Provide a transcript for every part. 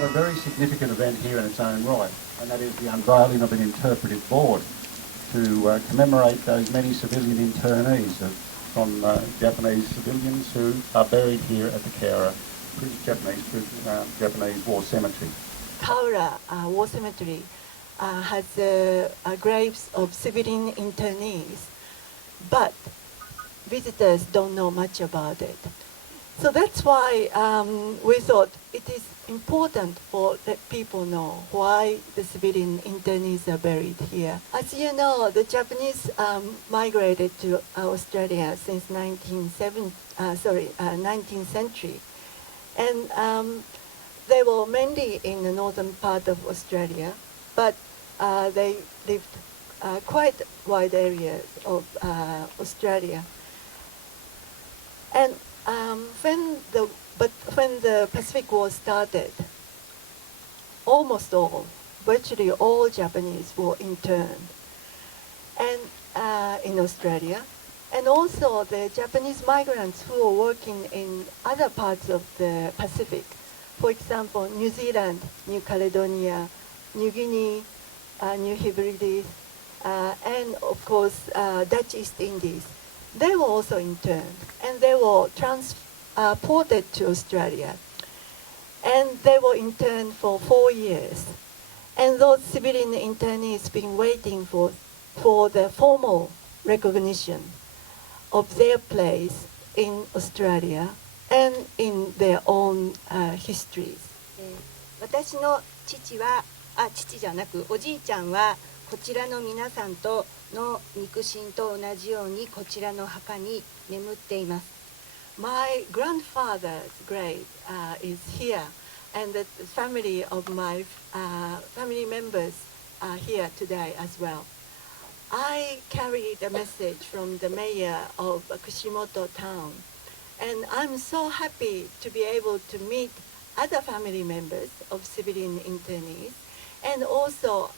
got a very significant event here in its own right, and that is the unveiling of an interpretive board to commemorate those many civilian internees from Japanese civilians who are buried here at the Cowra Japanese War Cemetery. Cowra War Cemetery has graves of civilian internees, but visitors don't know much about it. So that's why we thought it is important for that people know why the civilian internees are buried here. As you know, the Japanese migrated to Australia since 19th century, and they were mainly in the northern part of Australia, but they lived quite wide areas of Australia. And when the Pacific War started, virtually all Japanese were interned, and in Australia, and also the Japanese migrants who were working in other parts of the Pacific, for example, New Zealand, New Caledonia, New Guinea, New Hebrides, and of course Dutch East Indies. They were also interned, and they were transported to Australia. And they were interned for 4 years. And those civilian internees been waiting for the formal recognition of their place in Australia and in their own histories. 私の父じゃなくおじいちゃんはこちらの皆さんとの肉親と同じようにこちらの墓に眠っています。My grandfather's grave is here, and the family of my family members are here today as well. I carried a message from the mayor of Kushimoto town, and I'm so happy to be able to meet other family members of civilian internees, and also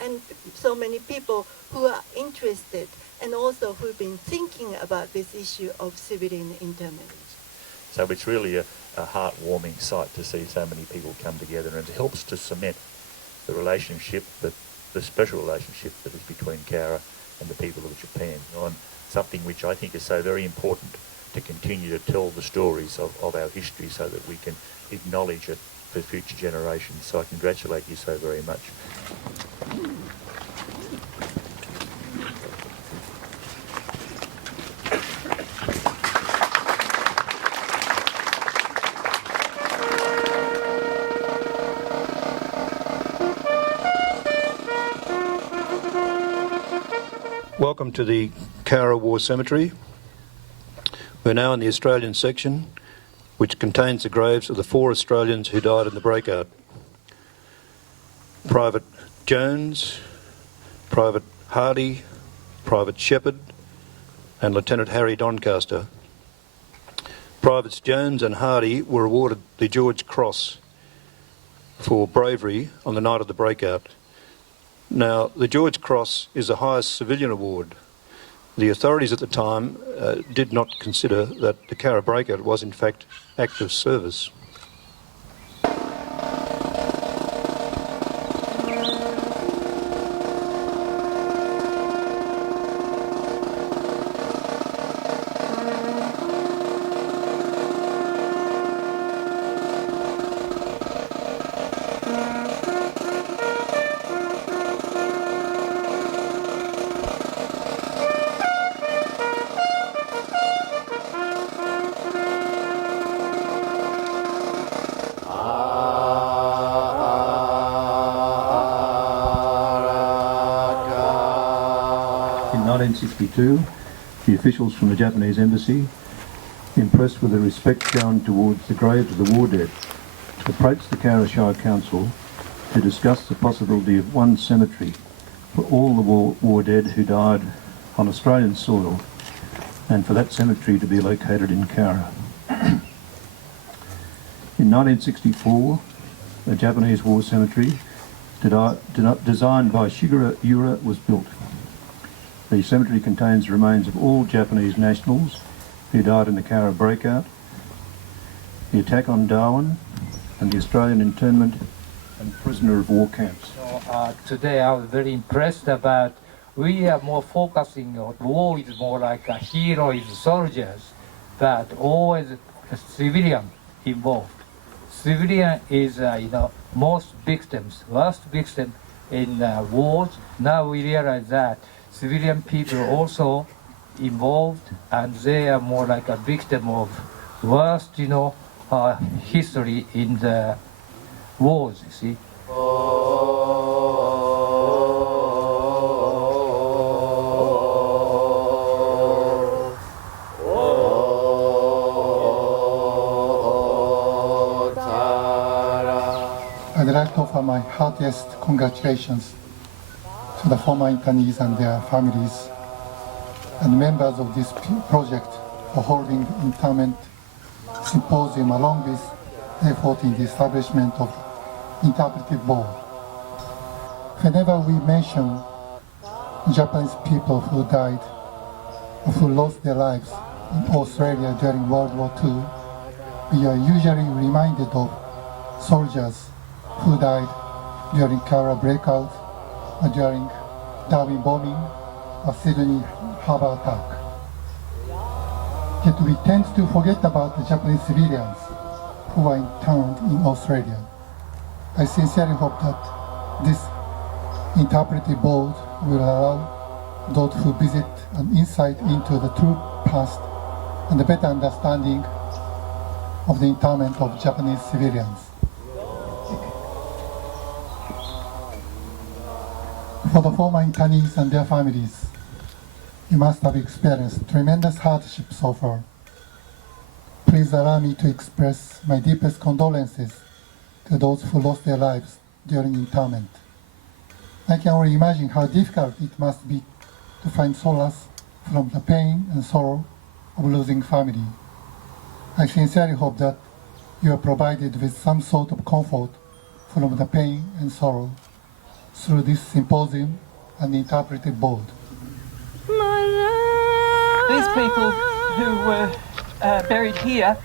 and so many people who are interested and also who've been thinking about this issue of civilian interment. So it's really a heartwarming sight to see so many people come together, and it helps to cement the relationship, the special relationship that is between Cowra and the people of Japan, on something which I think is so very important to continue to tell the stories of our history so that we can acknowledge it for future generations. So I congratulate you so very much. Welcome to the Cowra War Cemetery. We're now in the Australian section, which contains the graves of the 4 Australians who died in the breakout. Private Jones, Private Hardy, Private Shepherd, and Lieutenant Harry Doncaster. Privates Jones and Hardy were awarded the George Cross for bravery on the night of the breakout. Now, the George Cross is the highest civilian award. The authorities at the time did not consider that the Cowra breakout was in fact active service. In 1962, the officials from the Japanese embassy, impressed with the respect shown towards the graves of the war dead, approached the Cowra Shire Council to discuss the possibility of one cemetery for all the war dead who died on Australian soil, and for that cemetery to be located in Cowra. In 1964, a Japanese war cemetery designed by Shigeru Ura was built. The cemetery contains the remains of all Japanese nationals who died in the Cowra breakout, the attack on Darwin, and the Australian internment and prisoner of war camps. Today I was very impressed about we are more focusing on war is more like a hero is soldiers, but always a civilian involved. Civilian is most victims, worst victim in wars. Now we realize that civilian people also involved, and they are more like a victim of worst history in the wars, you see. I'd like to offer my heartiest congratulations to the former internees and their families and members of this project for holding the Interment Symposium along with the effort in the establishment of Interpretive Board. Whenever we mention Japanese people who died or who lost their lives in Australia during World War II, we are usually reminded of soldiers who died during Cowra breakout or during Darwin bombing or Sydney Harbour attack. Yet we tend to forget about the Japanese civilians who were interned in Australia. I sincerely hope that this interpretive board will allow those who visit an insight into the true past and a better understanding of the internment of Japanese civilians. For the former internees and their families, you must have experienced tremendous hardship so far. Please allow me to express my deepest condolences to those who lost their lives during internment. I can only imagine how difficult it must be to find solace from the pain and sorrow of losing family. I sincerely hope that you are provided with some sort of comfort from the pain and sorrow through this symposium and interpretive board. These people who were buried here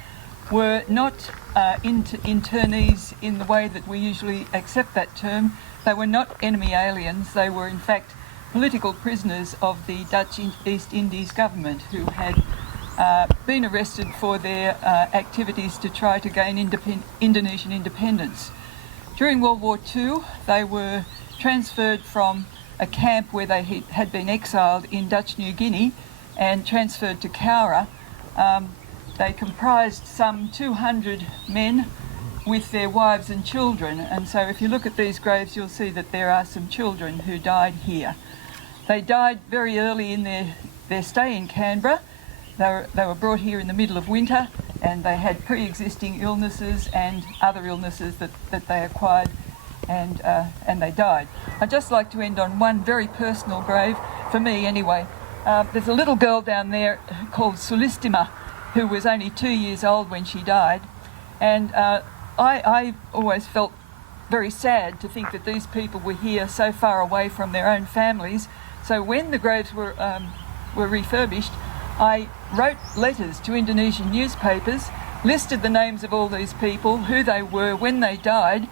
were not internees in the way that we usually accept that term. They were not enemy aliens. They were in fact political prisoners of the Dutch East Indies government who had been arrested for their activities to try to gain Indonesian independence. During World War II, they were transferred from a camp where they had been exiled in Dutch New Guinea and transferred to Cowra. They comprised some 200 men with their wives and children, and so if you look at these graves you'll see that there are some children who died here. They died very early in their stay in Canberra. They were brought here in the middle of winter, and they had pre-existing illnesses and other illnesses that they acquired, and they died. I'd just like to end on one very personal grave, for me anyway. There's a little girl down there called Sulistima, who was only 2 years old when she died, and I always felt very sad to think that these people were here so far away from their own families. So when the graves were refurbished, I wrote letters to Indonesian newspapers, listed the names of all these people, who they were, when they died,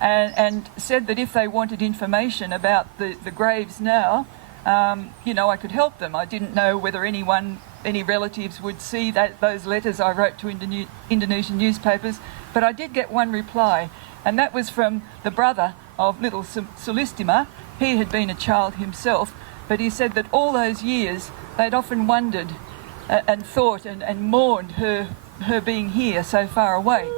and said that if they wanted information about the graves now, I could help them. I didn't know whether any relatives would see those letters I wrote to Indonesian newspapers, but I did get one reply, and that was from the brother of little Sulistima. He had been a child himself, but he said that all those years they'd often wondered and thought and mourned her being here so far away.